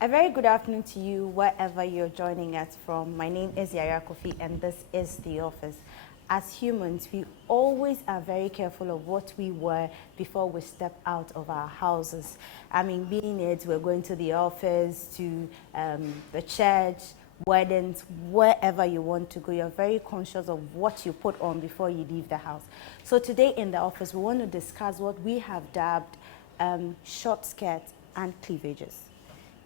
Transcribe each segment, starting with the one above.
A very good afternoon to you, wherever you're joining us from. My name is Yayira Coffie, and this is The Office. As humans, we always are very careful of what we wear before we step out of our houses. I mean, being it, we're going to the office, to the church, weddings, wherever you want to go, you're very conscious of what you put on before you leave the house. So today in The Office, we want to discuss what we have dubbed short skirts and cleavages.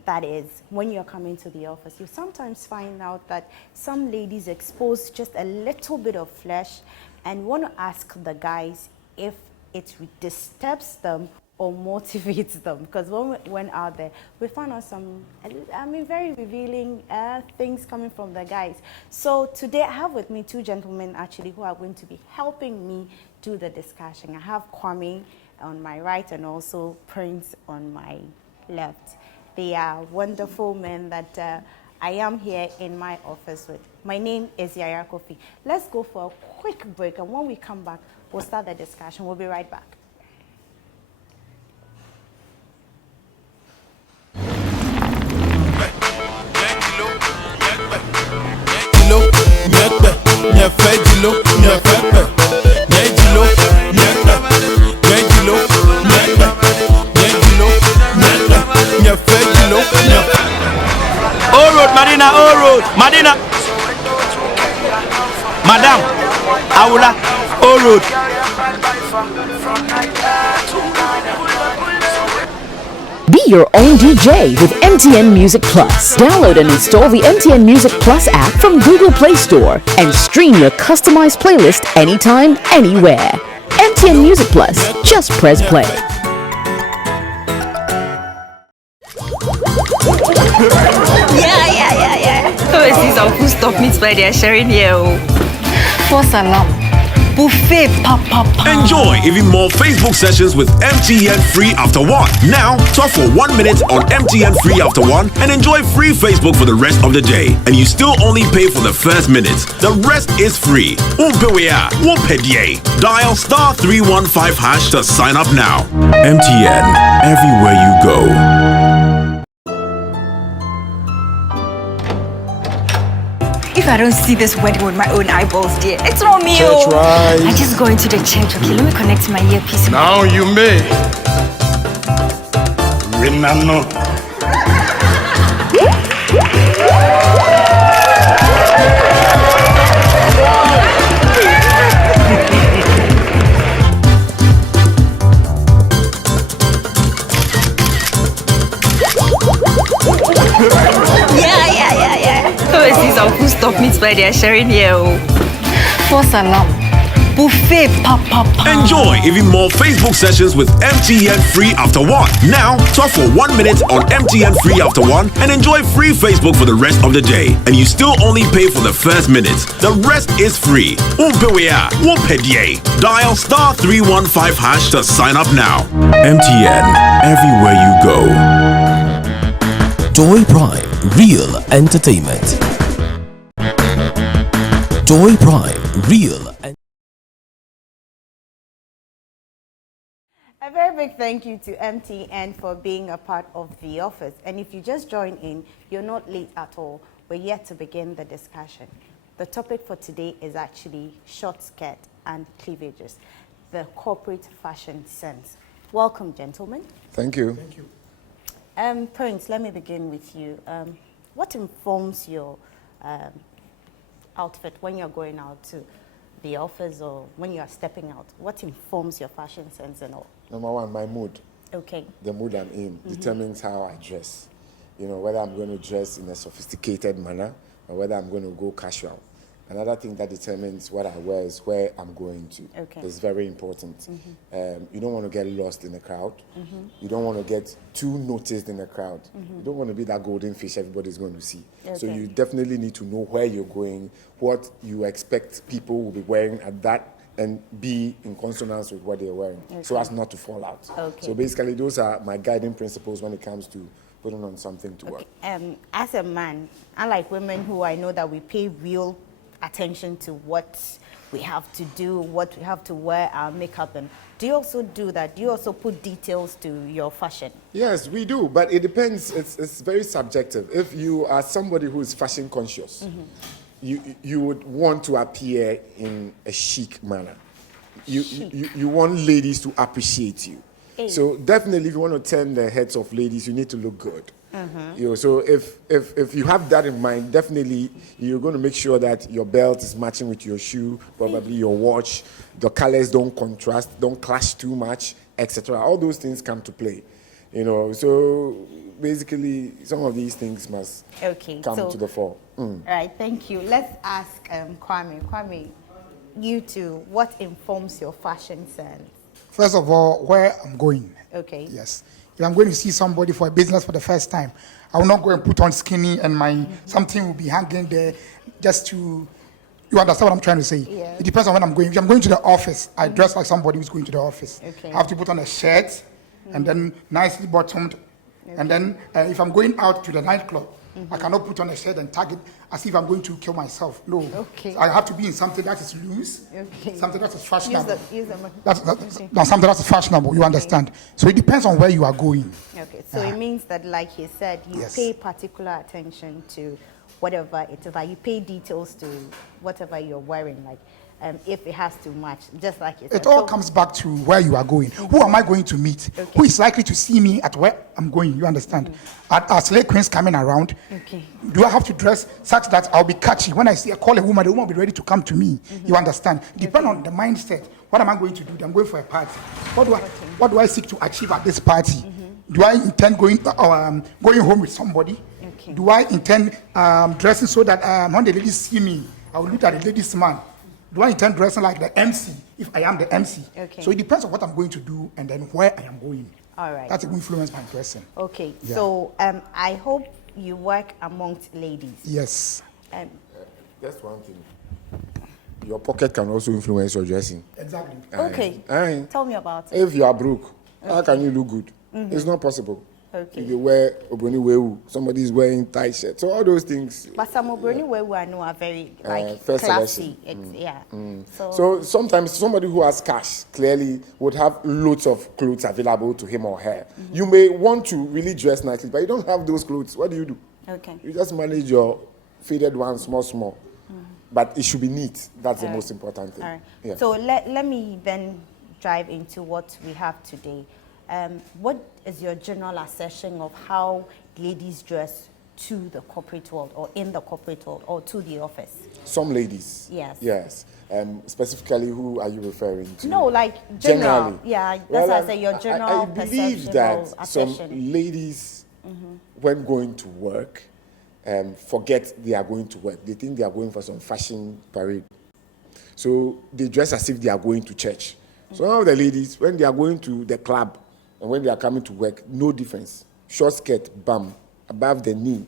That is, when you're coming to the office, you sometimes find out that some ladies expose just a little bit of flesh and want to ask the guys if it disturbs them or motivates them. Because when we went out there, we found out some, very revealing things coming from the guys. So today I have with me two gentlemen actually who are going to be helping me do the discussion. I have Kwame on my right and also Prince on my left. They are wonderful men that I am here in my office with. My name is Yayira Coffie. Let's go for a quick break, and when we come back, we'll start the discussion. We'll be right back. Madina, Madam, Aula, Road. Be your own DJ with MTN Music Plus. Download and install the MTN Music Plus app from Google Play Store and stream your customized playlist anytime, anywhere. MTN Music Plus. Just press play. Yeah. Oh, see some food stuff meats by they are sharing here. For salam. Buffet, papa. Enjoy even more Facebook sessions with MTN Free After One. Now, talk for 1 minute on MTN Free After One and enjoy free Facebook for the rest of the day. And you still only pay for the first minute. The rest is free. Dial *315# to sign up now. MTN, everywhere you go. If I don't see this wedding with my own eyeballs, dear, it's not me. Church rise. I just go into the church. Okay, let me connect my earpiece. Now you may. Renano. Yeah. Oh, see some food stuff meats by they are sharing here. For salam. Buffet, papa. Enjoy even more Facebook sessions with MTN Free After One. Now, talk for 1 minute on MTN Free After One and enjoy free Facebook for the rest of the day. And you still only pay for the first minute. The rest is free. Dial *315# to sign up now. MTN, everywhere you go. Joy Prime, real entertainment. Joy Prime, real entertainment. A very big thank you to MTN for being a part of The Office. And if you just joined in, you're not late at all. We're yet to begin the discussion. The topic for today is actually short skirt and cleavages, the corporate fashion sense. Welcome, gentlemen. Thank you. Prince, let me begin with you. What informs your outfit when you're going out to the office or when you're stepping out? What informs your fashion sense and all? Number one, my mood. Okay. The mood I'm in determines how I dress. You know, whether I'm going to dress in a sophisticated manner or whether I'm going to go casual. Another thing that determines what I wear is where I'm going to. Okay. It's very important. You don't want to get lost in the crowd. You don't want to get too noticed in the crowd. You don't want to be that golden fish everybody's going to see. Okay. So you definitely need to know where you're going, what you expect people will be wearing at that, and be in consonance with what they're wearing, so as not to fall out. Okay. So basically, those are my guiding principles when it comes to putting on something to work. As a man, unlike women who I know that we pay real attention to what we have to do, what we have to wear, our makeup. And do you also do that? Do you also put details to your fashion? Yes, we do, but it depends. It's very subjective. If you are somebody who is fashion conscious, you would want to appear in a chic manner. You want ladies to appreciate you. Hey. So definitely, if you want to turn the heads of ladies, you need to look good. You know, so if you have that in mind, definitely you're going to make sure that your belt is matching with your shoe, probably your watch, the colors don't contrast, don't clash too much, etc. All those things come to play. You know, so basically some of these things must come to the fore. All right, thank you. Let's ask Kwame. Kwame, you two, what informs your fashion sense? First of all, where I'm going. Okay. Yes. If I'm going to see somebody for a business for the first time, I will not go and put on skinny and my something will be hanging there just to. You understand what I'm trying to say? Yeah. It depends on when I'm going. If I'm going to the office, I dress like somebody who's going to the office. Okay. I have to put on a shirt and then nicely bottomed. And then if I'm going out to the nightclub, I cannot put on a shirt and tag it as if I'm going to kill myself. No. Okay. I have to be in something that is loose, something that is fashionable. That's something that's fashionable, you understand? So it depends on where you are going. Okay, so it means that, like he said, you pay particular attention to whatever it is. Like you pay details to whatever you're wearing, like if it has to match, just like you said. It all comes back to where you are going. Who am I going to meet? Who is likely to see me at where I'm going? You understand? Are slave queens coming around? Do I have to dress such that I'll be catchy? When I call a woman, the woman will be ready to come to me. You understand? Depend on the mindset. What am I going to do? I'm going for a party. What do I seek to achieve at this party? Do I intend going home with somebody? Do I intend dressing so that when the ladies see me, I will look at the ladies' man? Do I intend dressing like the MC if I am the MC? So it depends on what I'm going to do and then where I am going. All right. That will influence my dressing. Okay. Yeah. So I hope you work amongst ladies. Yes. That's one thing. Your pocket can also influence your dressing. Exactly. Okay. Tell me about it. If you are broke, how can you look good? It's not possible. Okay. If you wear Oboadie wewu, somebody is wearing tight shirt. So all those things. But some Oboadie wewu I know are very first classy. So sometimes somebody who has cash clearly would have loads of clothes available to him or her. You may want to really dress nicely, but you don't have those clothes. What do? Okay. You just manage your faded one small. But it should be neat. That's the most important thing. All right. Yeah. So let me then dive into what we have today. What is your general assessment of how ladies dress to the corporate world or in the corporate world or to the office? Some ladies. Yes. Yes. Specifically, who are you referring to? No, like general. Yeah, that's why I say your general I believe that some assessment. ladies, when going to work, forget they are going to work. They think they are going for some fashion parade. So they dress as if they are going to church. Some of the ladies, when they are going to the club, and when they are coming to work, no difference. Short skirt, bum, above the knee,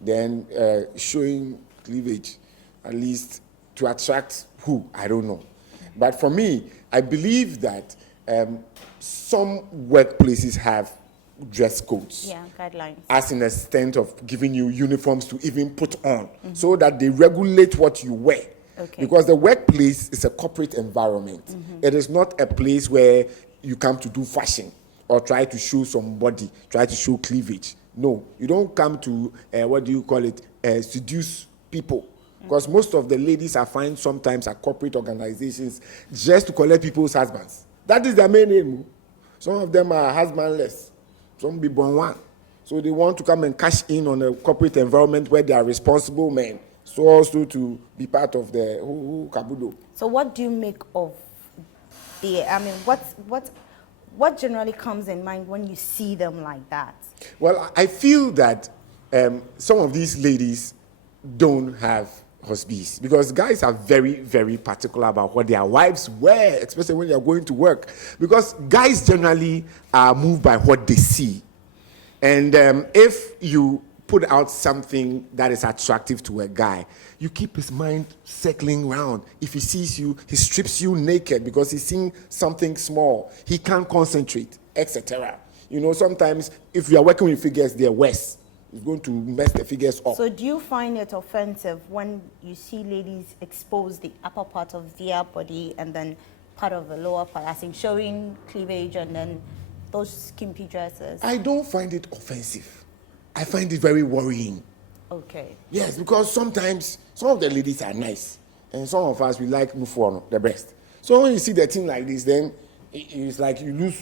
then showing cleavage, at least to attract who? I don't know. But for me, I believe that some workplaces have dress codes. Yeah, guidelines. As in a extent of giving you uniforms to even put on, so that they regulate what you wear. Okay. Because the workplace is a corporate environment. It is not a place where you come to do fashion or try to show somebody, try to show cleavage. No, you don't come to, seduce people. Because most of the ladies I find sometimes at corporate organizations just to collect people's husbands. That is their main aim. Some of them are husbandless. Some be born one. So they want to come and cash in on a corporate environment where they are responsible men. So also to be part of the kabudo. So what do you make of what generally comes in mind when you see them like that? Well, I feel that some of these ladies don't have husbands because guys are very, very particular about what their wives wear, especially when they are going to work. Because guys generally are moved by what they see. And if you put out something that is attractive to a guy, you keep his mind circling around. If he sees you, he strips you naked because he's seeing something small. He can't concentrate, etc. You know, sometimes if you are working with figures, they're worse. It's going to mess the figures up. So do you find it offensive when you see ladies expose the upper part of their body and then part of the lower part, as in showing cleavage and then those skimpy dresses? I don't find it offensive. I find it very worrying. Okay. Yes, because sometimes some of the ladies are nice, and some of us we like Mufuono, the best. So when you see the thing like this, then it's like you lose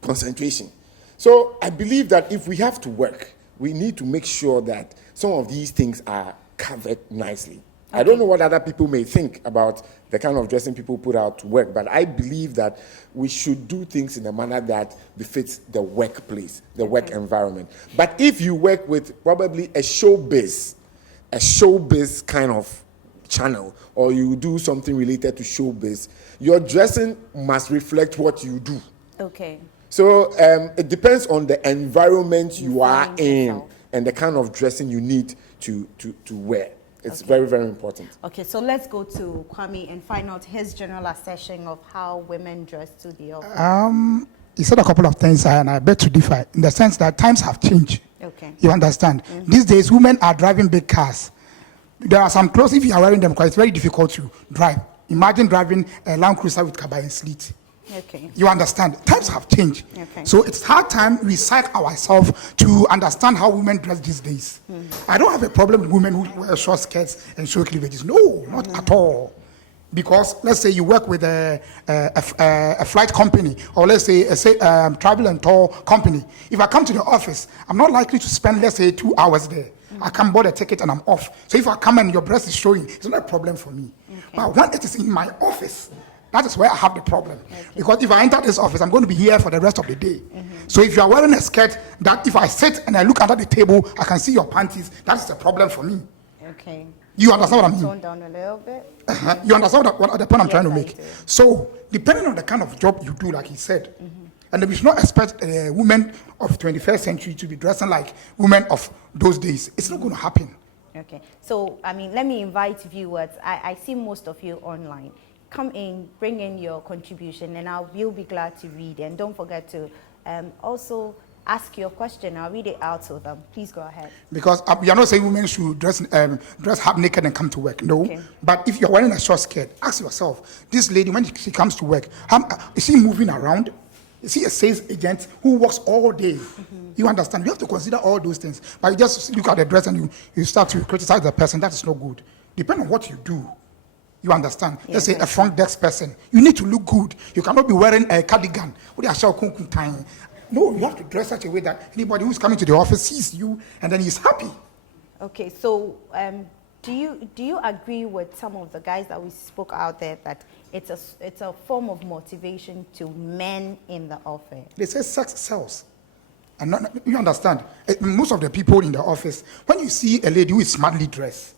concentration. So I believe that if we have to work, we need to make sure that some of these things are covered nicely. Okay. I don't know what other people may think about the kind of dressing people put out to work, but I believe that we should do things in a manner that befits the workplace, the work environment. But if you work with probably a showbiz kind of channel, or you do something related to showbiz, your dressing must reflect what you do. Okay. So it depends on the environment you are in and the kind of dressing you need to wear. It's very, very important. Okay, so let's go to Kwame and find out his general assessment of how women dress to the office. He said a couple of things, and I beg to differ, in the sense that times have changed. Okay. You understand? These days, women are driving big cars. There are some clothes, if you are wearing them, because it's very difficult to drive. Imagine driving a Land Cruiser with kaba and sleet. Okay. You understand? Times have changed. Okay. So it's hard time we psych ourselves to understand how women dress these days. I don't have a problem with women who wear short skirts and show cleavages. No, not at all. Because let's say you work with a flight company, or let's say a travel and tour company. If I come to the office, I'm not likely to spend, let's say, 2 hours there. I can board a ticket and I'm off. So if I come and your breast is showing, it's not a problem for me. Okay. But when it is in my office, that is where I have the problem. Okay. Because if I enter this office, I'm going to be here for the rest of the day. So if you are wearing a skirt, that if I sit and I look under the table, I can see your panties, that's a problem for me. Okay. You understand what I mean? Tone down a little bit. You understand what the point I'm trying to make? Do. So depending on the kind of job you do, like he said, and we should not expect women of 21st century to be dressing like women of those days. It's not going to happen. Okay. So, I mean, let me invite viewers. I see most of you online. Come in, bring in your contribution, and we'll be glad to read. And don't forget to also ask your question. I'll read it out to them. Please go ahead. Because we are not saying women should dress half naked and come to work. No. Okay. But if you're wearing a short skirt, ask yourself, this lady, when she comes to work, is she moving around? Is she a sales agent who works all day? You understand? You have to consider all those things. But you just look at the dress and you start to criticize the person. That is not good. Depending on what you do. You understand? Let's say a front desk person. You need to look good. You cannot be wearing a cardigan. No, you have to dress such a way that anybody who's coming to the office sees you and then he's happy. Okay, so do you agree with some of the guys that we spoke out there that it's a form of motivation to men in the office? They say sex sells. And you understand? Most of the people in the office, when you see a lady who is smartly dressed,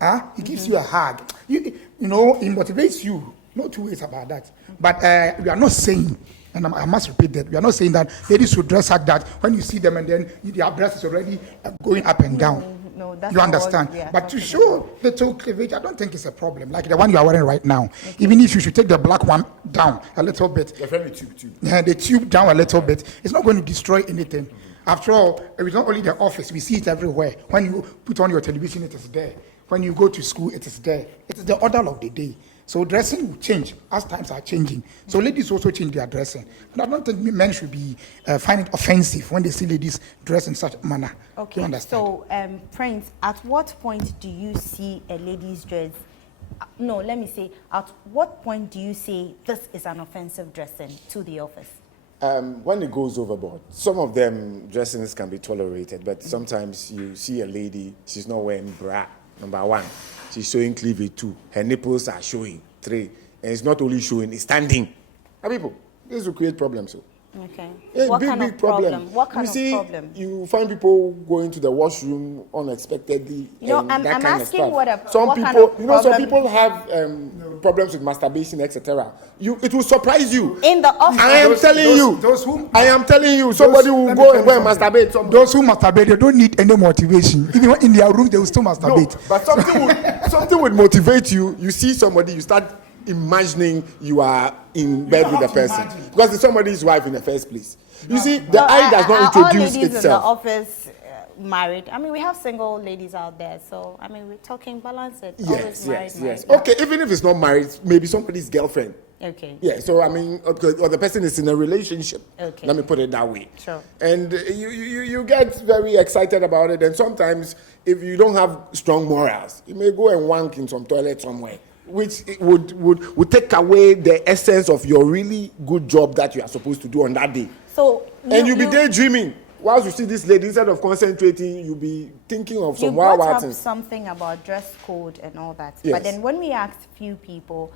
it gives you a hug. You know, it motivates you. No two ways about that. But we are not saying, and I must repeat that, we are not saying that ladies should dress like that when you see them and then their breast is already going up and down. No, that's you understand? But to show little cleavage, I don't think it's a problem. Like the one you are wearing right now. Okay. Even if you should take the black one down a little bit. The tube down a little bit. It's not going to destroy anything. After all, it's not only the office. We see it everywhere. When you put on your television, it is there. When you go to school, it is there. It is the order of the day. So dressing will change as times are changing. So ladies also change their dressing. And I don't think men should be find it offensive when they see ladies dress in such a manner. Okay. You understand? So, Prince, at what point do you see a lady's dress? No, let me say, at what point do you say this is an offensive dressing to the office? When it goes overboard. Some of them dressings can be tolerated, but sometimes you see a lady, she's not wearing bra. Number one, she's showing cleavage. 2, her nipples are showing. 3, and it's not only showing, it's standing. People, this will create problems. So. Okay. What kind of problem? What kind of problem? You find people going to the washroom unexpectedly. I'm asking some people have problems with masturbation, etc. It will surprise you. In the office. I am telling you, somebody will go and masturbate. Those who masturbate, they don't need any motivation. Even in their room, they will still masturbate. No, but something would motivate you. You see somebody, you start imagining you are in bed with the person because it's somebody's wife in the first place. You see, the eye does not introduce all ladies itself. In the office married. I mean, we have single ladies out there, so I mean, we're talking balance it. Yes, Always yes. married. Okay, even if it's not married, maybe somebody's girlfriend. Okay. Yeah, so I mean, or the person is in a relationship. Okay. Let me put it that way. Sure. And you get very excited about it, and sometimes if you don't have strong morals, you may go and wank in some toilet somewhere, which would take away the essence of your really good job that you are supposed to do on that day. So You'll be daydreaming. Whilst you see this lady, instead of concentrating, you'll be thinking of some wild wild up things. something about dress code and all that. Yes. But then when we asked few people,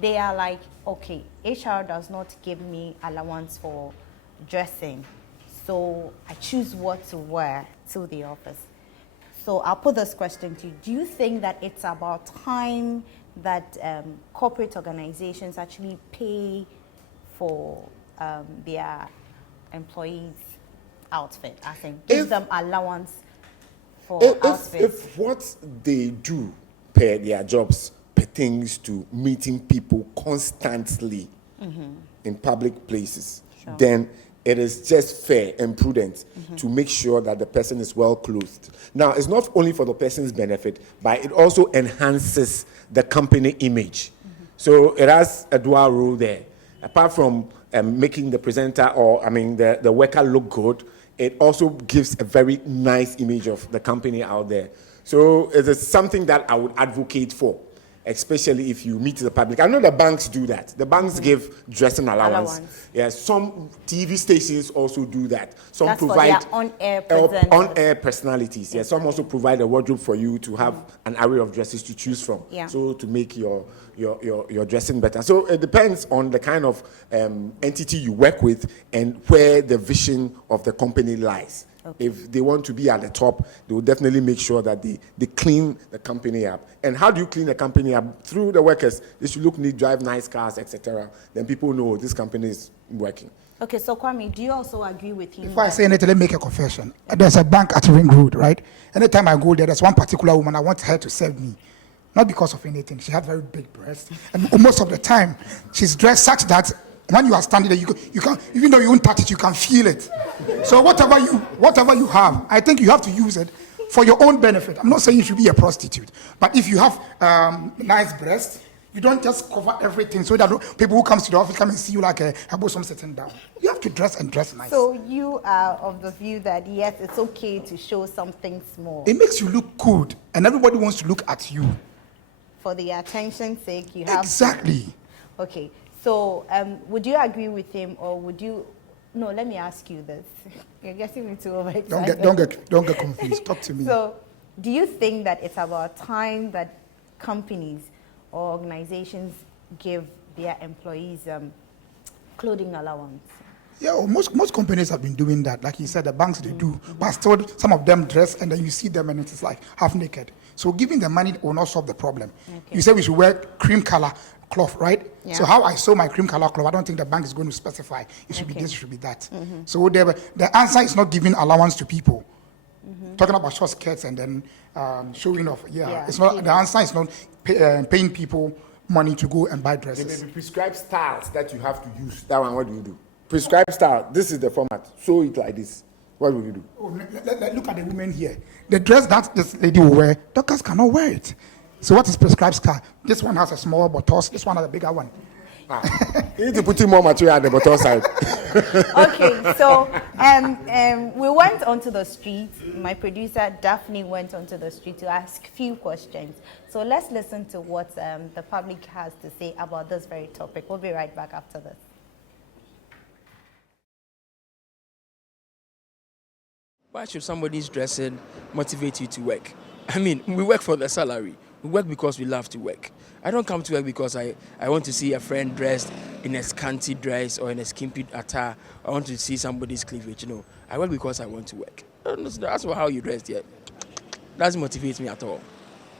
they are like, okay, HR does not give me allowance for dressing, so I choose what to wear to the office. So I'll put this question to you. Do you think that it's about time that corporate organizations actually pay for their employees' outfit? I think give them allowance for outfits. If what they do per their jobs pertains to meeting people constantly in public places, then it is just fair and prudent to make sure that the person is well clothed. Now, it's not only for the person's benefit, but it also enhances the company image. So it has a dual role there. Apart from making the presenter the worker look good, it also gives a very nice image of the company out there. So it is something that I would advocate for, especially if you meet the public. I know the banks do that. The banks give dressing allowance. Yes, some TV stations also do that. Some That's provide for their on-air on-air personalities. Yes, some also provide a wardrobe for you to have an array of dresses to choose from. Yeah. So to make your dressing better. So it depends on the kind of entity you work with and where the vision of the company lies. Okay. If they want to be at the top, they will definitely make sure that they clean the company up. And how do you clean the company up? Through the workers. They should look neat, drive nice cars, etc. Then people know this company is working. Okay, so Kwame, do you also agree with him? Before I say anything, let me make a confession. There's a bank at Ring Road, right? Anytime I go there, there's one particular woman, I want her to serve me. Not because of anything. She has very big breasts. And most of the time, she's dressed such that when you are standing there, you can, even though you won't touch it, you can feel it. So whatever you have, I think you have to use it for your own benefit. I'm not saying you should be a prostitute, but if you have nice breasts, you don't just cover everything so that people who comes to the office come and see you like a bosom sitting down. You have to dress and dress nice. So you are of the view that yes, it's okay to show something small. It makes you look good, and everybody wants to look at you. For the attention's sake, you have exactly. Okay. So, would you agree with him, or would you? No, let me ask you this. You're getting me too overexcited. Don't get confused. Talk to me. So, do you think that it's about time that companies or organizations give their employees clothing allowance? Yeah, well, most companies have been doing that. Like you said, the banks, they do. But still, some of them dress, and then you see them, and it's like half naked. So giving them money will not solve the problem. Okay. You said we should wear cream color cloth, right? Yeah. So how I sew my cream color cloth, I don't think the bank is going to specify. It should be this, it should be that. So the answer is not giving allowance to people. Talking about short skirts and then showing off. Yeah, it's not. The answer is not paying people money to go and buy dresses. There may be prescribed styles that you have to use. That one, what do you do? Prescribed style. This is the format. Sew it like this. What will you do? Oh, look at the women here. The dress that this lady will wear, doctors cannot wear it. So what is prescribed style? This one has a small buttocks. This one has a bigger one. You need to put in more material at the bottom side. Okay, so we went onto the street. My producer Daphne went onto the street to ask few questions. So let's listen to what the public has to say about this very topic. We'll be right back after this. Why should somebody's dressing motivate you to work? I mean, we work for the salary. We work because we love to work. I don't come to work because I want to see a friend dressed in a scanty dress or in a skimpy attire. I want to see somebody's cleavage. No, I work because I want to work. That's how you dress yet. Doesn't motivate me at all.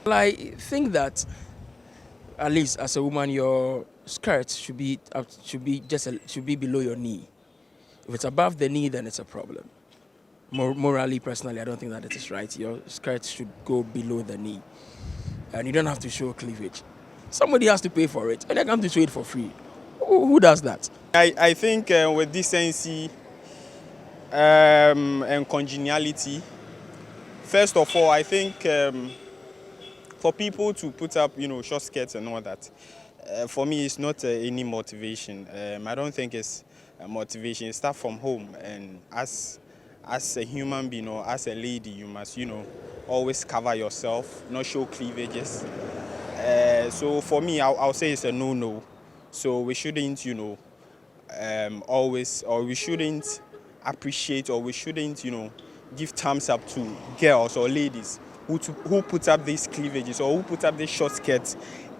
I think that at least as a woman, your skirt should be below your knee. If it's above the knee, then it's a problem. Morally, personally, I don't think that it is right. Your skirt should go below the knee. And you don't have to show cleavage. Somebody has to pay for it, and they come to show it for free. Who does that? I think with decency and congeniality, First of all, I think for people to put up, short skirts and all that, for me, it's not any motivation. I don't think it's a motivation. It starts from home, and as a human being or as a lady, you must, always cover yourself, not show cleavages. So for me, I'll say it's a no-no. So we shouldn't, always, or we shouldn't appreciate, or we shouldn't, give thumbs up to girls or ladies who put up these cleavages or who put up these short skirts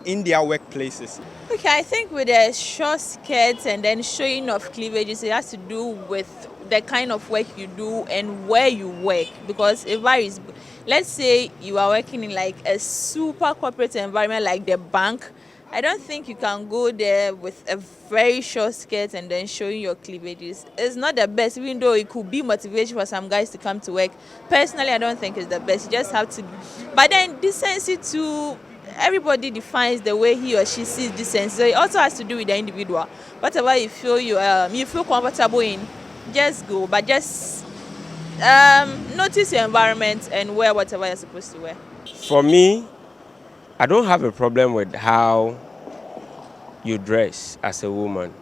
in their workplaces. Okay, I think with the short skirts and then showing of cleavages, it has to do with the kind of work you do and where you work, because it varies. Let's say you are working in like a super corporate environment like the bank. I don't think you can go there with a very short skirt and then showing your cleavages. It's not the best, even though it could be motivation for some guys to come to work. Personally, I don't think it's the best. You just have to. But then decency too, everybody defines the way he or she sees decency. So it also has to do with the individual. Whatever you feel you feel comfortable in, just go. But just notice your environment and wear whatever you're supposed to wear. For me, I don't have a problem with how you dress as a woman.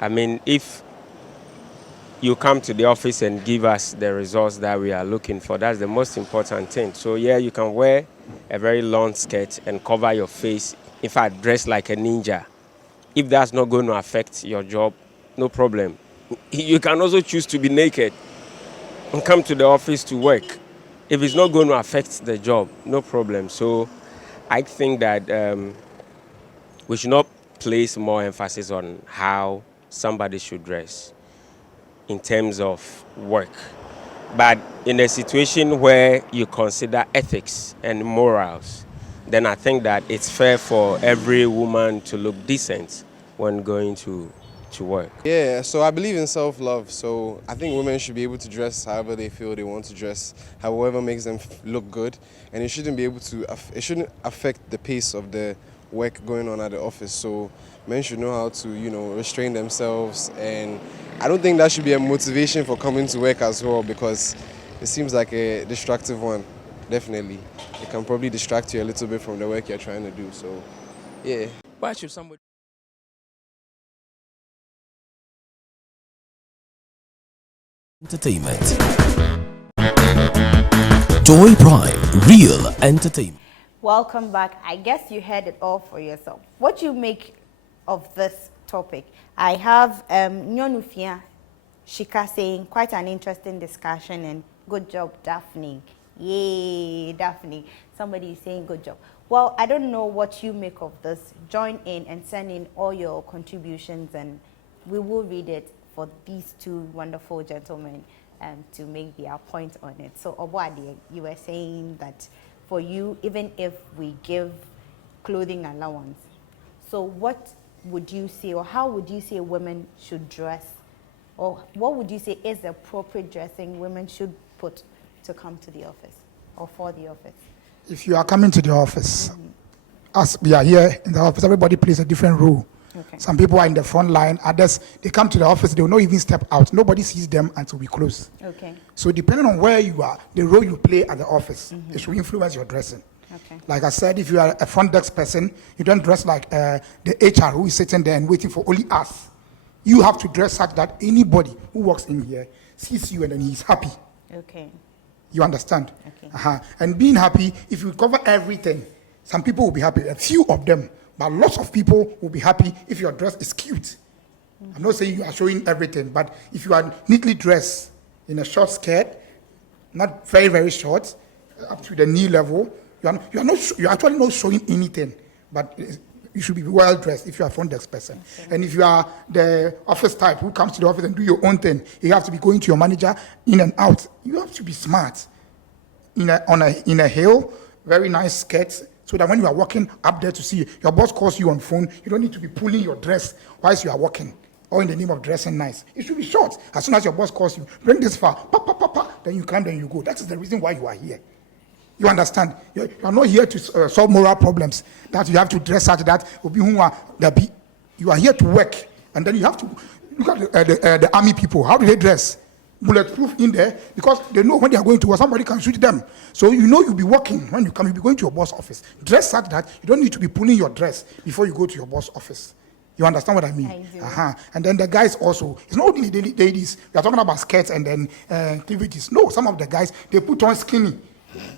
I mean, if you come to the office and give us the results that we are looking for, that's the most important thing. So yeah, you can wear a very long skirt and cover your face. In fact, dress like a ninja. If that's not going to affect your job, no problem. You can also choose to be naked and come to the office to work. If it's not going to affect the job, no problem. So I think that we should not place more emphasis on how somebody should dress in terms of work. But in a situation where you consider ethics and morals, then I think that it's fair for every woman to look decent when going to work. Yeah, so I believe in self-love. So I think women should be able to dress however they feel they want to dress, however makes them look good, and it shouldn't be able to. It shouldn't affect the pace of the work going on at the office. So men should know how to, restrain themselves, and I don't think that should be a motivation for coming to work as well, because it seems like a destructive one. Definitely, it can probably distract you a little bit from the work you're trying to do. So, yeah. Why should somebody? Entertainment. Joy Prime, real entertainment. Welcome back. I guess you heard it all for yourself. What do you make of this topic? I have Nyonufia Shika saying quite an interesting discussion and good job, Daphne. Yay, Daphne. Somebody is saying good job. Well, I don't know what you make of this. Join in and send in all your contributions and we will read it for these two wonderful gentlemen to make their point on it. So, Oboadie, you were saying that for you, even if we give clothing allowance, so what would you say, or how would you say women should dress? Or what would you say is the appropriate dressing women should put to come to the office or for the office? If you are coming to the office, as we are here in the office, everybody plays a different role. Okay. Some people are in the front line, others, they come to the office, they will not even step out. Nobody sees them until we close. Okay. So depending on where you are, the role you play at the office, it should influence your dressing. Okay. Like I said, if you are a front desk person, you don't dress like the HR who is sitting there and waiting for only us. You have to dress such that anybody who walks in here sees you and then he's happy. Okay. You understand? Okay. And being happy, if you cover everything, some people will be happy, a few of them. But lots of people will be happy if your dress is cute. I'm not saying you are showing everything, but if you are neatly dressed in a short skirt, not very, very short, up to the knee level, you're actually not showing anything, but you should be well dressed if you are a front desk person. Okay. And if you are the office type who comes to the office and do your own thing, you have to be going to your manager in and out. You have to be smart. In a hill, very nice skirt, so that when you are walking up there to see your boss calls you on phone, you don't need to be pulling your dress whilst you are walking, or in the name of dressing nice. It should be short. As soon as your boss calls you, bring this far, then you come, then you go. That is the reason why you are here. You understand? You are not here to solve moral problems, that you have to dress such that you are here to work. And then you have to look at the army people. How do they dress? bulletproof in there because they know when they are going to work, somebody can shoot them. So you know you'll be working when you come, you'll be going to your boss office. Dress such that you don't need to be pulling your dress before you go to your boss office. You understand what I mean? I do. And then the guys also, it's not only ladies, we are talking about skirts and then cleavages. No, some of the guys, they put on skinny.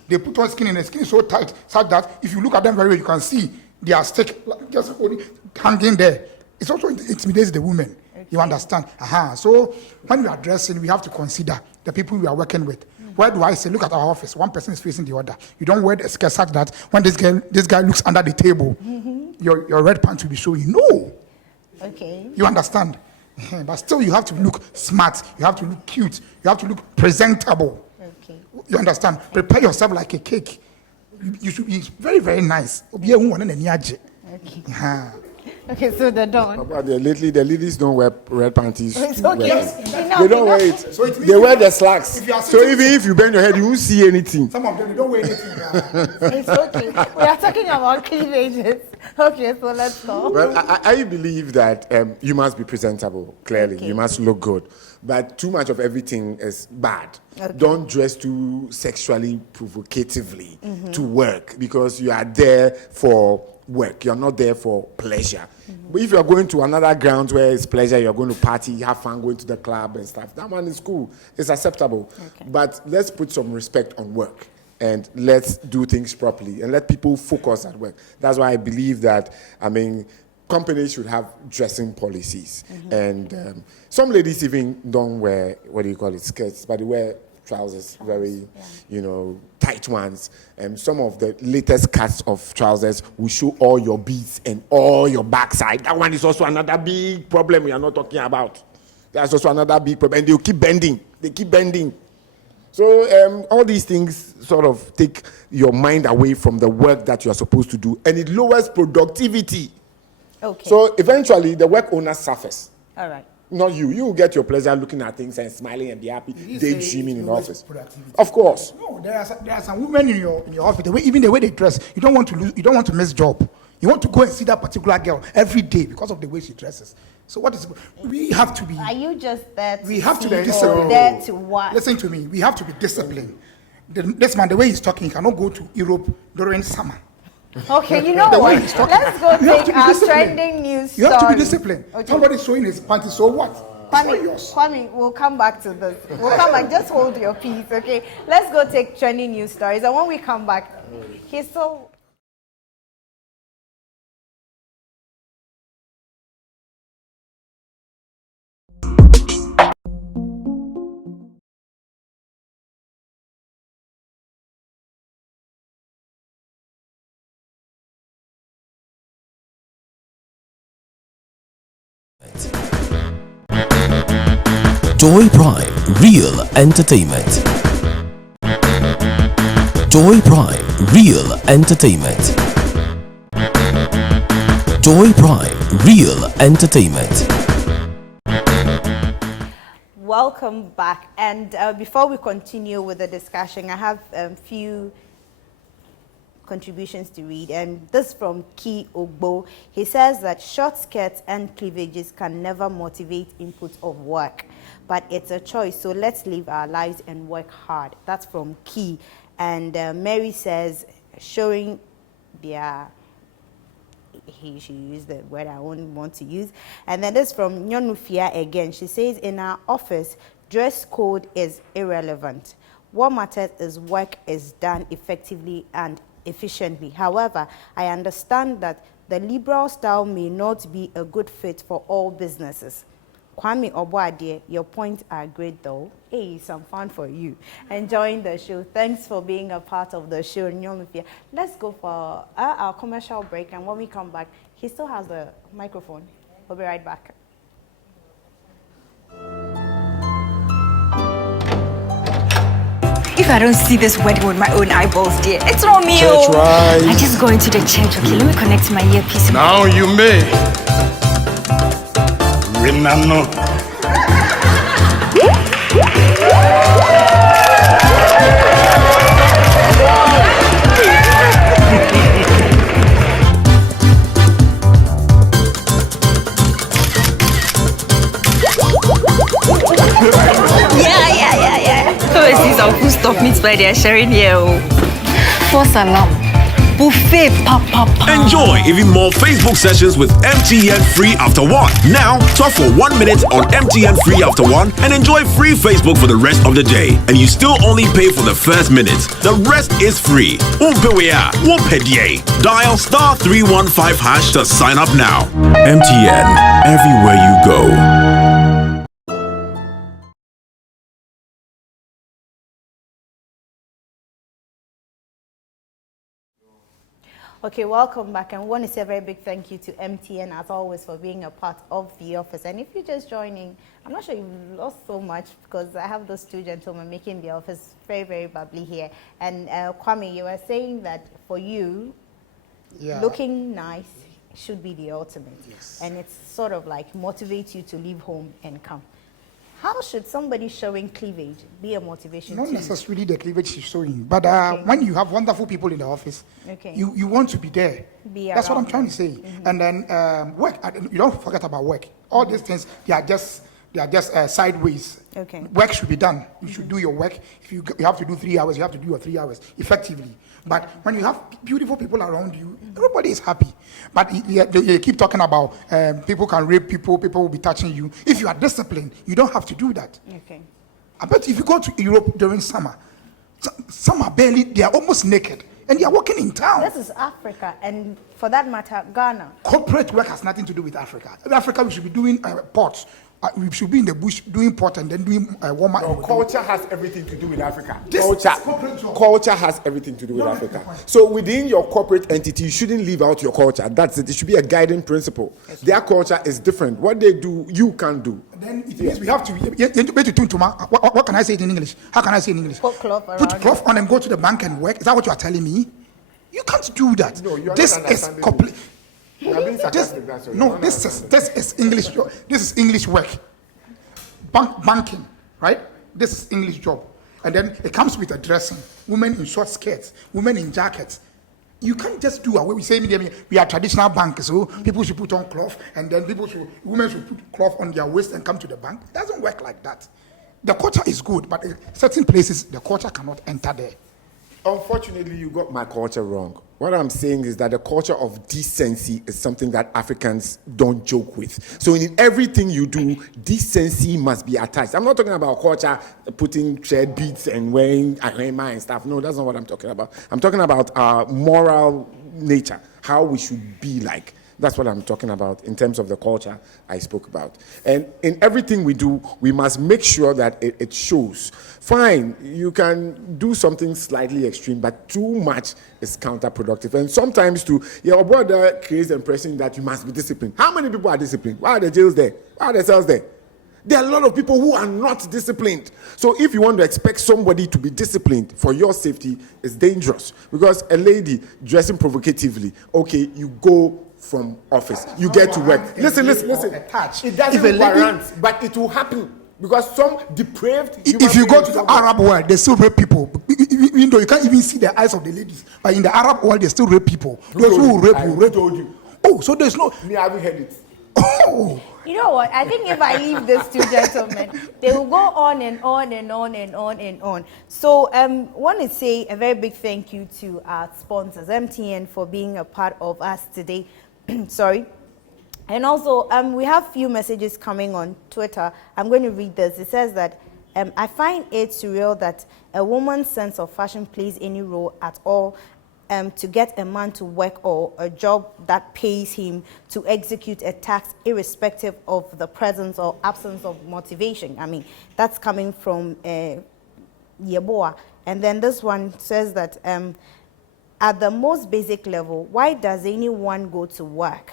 They put on skinny and the skin is so tight, such that if you look at them very well, you can see they are stick, just only hanging there. It's also intimidates the women. Okay. You understand? So when we are dressing, we have to consider the people we are working with. Where do I say, look at our office, one person is facing the other. You don't wear the skirt such that when this guy looks under the table, your red pants will be showing. No. Okay. You understand? But still, you have to look smart. You have to look cute. You have to look presentable. Okay. You understand? Prepare yourself like a cake. You should be very, very nice. Okay. Okay, so the dawn. Lately, the ladies don't wear red panties. It's okay. They don't wear it. So they wear the slacks. So even if you bend your head, you won't see anything. Some of them, they don't wear anything. It's okay. We are talking about cleavages. Okay, so let's go. Well, I believe that you must be presentable, clearly. Okay. You must look good. But too much of everything is bad. Okay. Don't dress too sexually provocatively to work because you are there for work. You're not there for pleasure. But if you're going to another ground where it's pleasure, you're going to party, have fun, going to the club and stuff, that one is cool. It's acceptable. Okay. But let's put some respect on work. And let's do things properly and let people focus at work. That's why I believe that, companies should have dressing policies. And some ladies even don't wear, skirts, but they wear trousers, very, tight ones. And some of the latest cuts of trousers will show all your beads and all your backside. That one is also another big problem we are not talking about. That's also another big problem. And they'll keep bending. They keep bending. So all these things sort of take your mind away from the work that you are supposed to do, and it lowers productivity. Okay. So eventually, the work owner suffers. All right. Not you. You will get your pleasure looking at things and smiling and be happy, daydreaming in office. Of course. No, there are some women in your office. Even the way they dress, you don't want to lose. You don't want to miss job. You want to go and see that particular girl every day because of the way she dresses. So we have to be. Are you just there to we have to see be or disciplined. there to what? Listen to me. We have to be disciplined. This man, the way he's talking, he cannot go to Europe during summer. Okay, you know The what? way he's talking, Let's go you have to take be our disciplined. trending news You have to be story. disciplined. Okay. Somebody's showing his panties, so what? Kwame, we'll come back to this. We'll come back. Just hold your peace, okay? Let's go take trending news stories. And when we come back, he's so... Joy Prime, real entertainment. Joy Prime, real entertainment. Joy Prime, real entertainment. Welcome back. And before we continue with the discussion, I have a few contributions to read. And this from Ki Ogbo. He says that short skirts and cleavages can never motivate input of work, but it's a choice. So let's live our lives and work hard. That's from Ki. And Mary says, showing their... She used the word I won't want to use. And then this from Nyonufia again. She says, in our office, dress code is irrelevant. What matters is work is done effectively and efficiently. However, I understand that the liberal style may not be a good fit for all businesses. Kwame Oboadie, your points are great though. Hey, some fun for you. Enjoying the show. Thanks for being a part of the show. Let's go for our commercial break, and when we come back, he still has the microphone. We'll be right back. If I don't see this wedding with my own eyeballs, dear, it's not me. Church rise. I just go into the church. Okay, let me connect my earpiece. Now you may. Renano. Yeah, and full stop meat by their sharing here. For salam. Buffet, papa. Enjoy even more Facebook sessions with MTN Free After One. Now, talk for 1 minute on MTN Free After One and enjoy free Facebook for the rest of the day. And you still only pay for the first minute. The rest is free. Dial *315# to sign up now. MTN, everywhere you go. Okay, welcome back, and we want to say a very big thank you to MTN as always for being a part of the office. And if you're just joining, I'm not sure you've lost so much because I have those two gentlemen making the office very, very bubbly here. And Kwame, you were saying that for you, looking nice should be the ultimate. Yes. And it's sort of like motivates you to leave home and come. How should somebody showing cleavage be a motivation? Not to necessarily the cleavage she's showing, but when you have wonderful people in the office, you want to be there. That's what I'm trying to say. Mm-hmm. And then work. You don't forget about work. All these things, they are just sideways. Okay. Work should be done. You should do your work. If you have to do 3 hours, you have to do your 3 hours effectively. But when you have beautiful people around you, everybody is happy. But you keep talking about people can rape people, people will be touching you. If you are disciplined, you don't have to do that. Okay. I bet if you go to Europe during summer, some are barely, they are almost naked. And they are walking in town. This is Africa, and for that matter, Ghana. Corporate work has nothing to do with Africa. In Africa, we should be doing ports. We should be in the bush doing port and then doing warmer. No, culture has everything to do with Africa. Culture has everything to do with Africa. So within your corporate entity, you shouldn't leave out your culture. That's it. It should be a guiding principle. Their culture is different. What they do, you can't do. Then it means we have to. What can I say it in English? How can I say it in English? Put cloth on and go to the bank and work. Is that what you are telling me? You can't do that. No, you are this not is complete. This is English. This is English work. Banking, right? This is English job, and then it comes with a dressing. Women in short skirts, women in jackets. You can't just do away. We say we are traditional bankers, so people should put on cloth, and then women should put cloth on their waist and come to the bank. It doesn't work like that. The culture is good, but in certain places the culture cannot enter there. Unfortunately, you got my culture wrong. What I'm saying is that the culture of decency is something that Africans don't joke with. So in everything you do, decency must be attached. I'm not talking about culture, putting thread beads and wearing ahema and stuff. No, that's not what I'm talking about. I'm talking about our moral nature, how we should be like. That's what I'm talking about in terms of the culture I spoke about. And in everything we do, we must make sure that it shows. Fine, you can do something slightly extreme, but too much is counterproductive. And sometimes your brother creates the impression that you must be disciplined. How many people are disciplined? Why are the jails there? Why are the cells there? There are a lot of people who are not disciplined. So if you want to expect somebody to be disciplined for your safety, it's dangerous. Because a lady dressing provocatively, okay, you go from office, you get to work. Listen. It doesn't warrant, but it will happen because some depraved. If you go to the Arab world, they still rape people. Even though you can't even see the eyes of the ladies, but in the Arab world, they still rape people. Those who rape will rape. Told you. Oh, so there's no. Me, I haven't heard it. Oh. You know what? I think if I leave these two gentlemen, they will go on and on and on and on and on. So want to say a very big thank you to our sponsors, MTN, for being a part of us today. Sorry. And also, we have few messages coming on Twitter. I'm going to read this. It says that, I find it surreal that a woman's sense of fashion plays any role at all to get a man to work or a job that pays him to execute a task irrespective of the presence or absence of motivation. I mean, that's coming from Yeboah. And then this one says that at the most basic level, why does anyone go to work?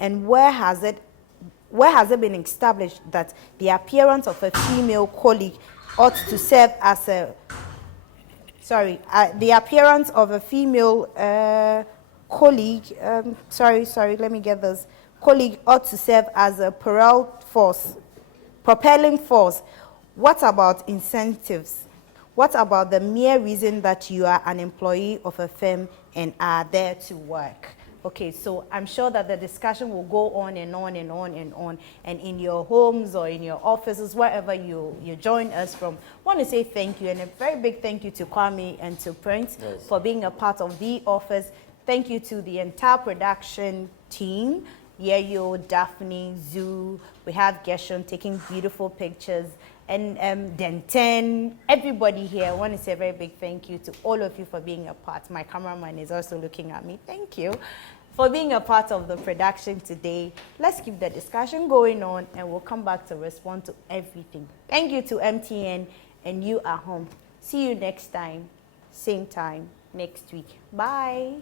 And where has it been established that the appearance of a female colleague ought to serve as a the appearance of a female colleague, colleague ought to serve as a propelling force. What about incentives? What about the mere reason that you are an employee of a firm and are there to work? Okay, so I'm sure that the discussion will go on and on and on and on. And in your homes or in your offices, wherever you join us from, I want to say thank you. And a very big thank you to Kwame and to Prince for being a part of the office. Thank you to the entire production team. Yayo, Daphne, Zoo, we have Gershon taking beautiful pictures, and Denten, everybody here. I want to say a very big thank you to all of you for being a part. My cameraman is also looking at me. Thank you for being a part of the production today. Let's keep the discussion going on, and we'll come back to respond to everything. Thank you to MTN and you at home. See you next time, same time next week. Bye.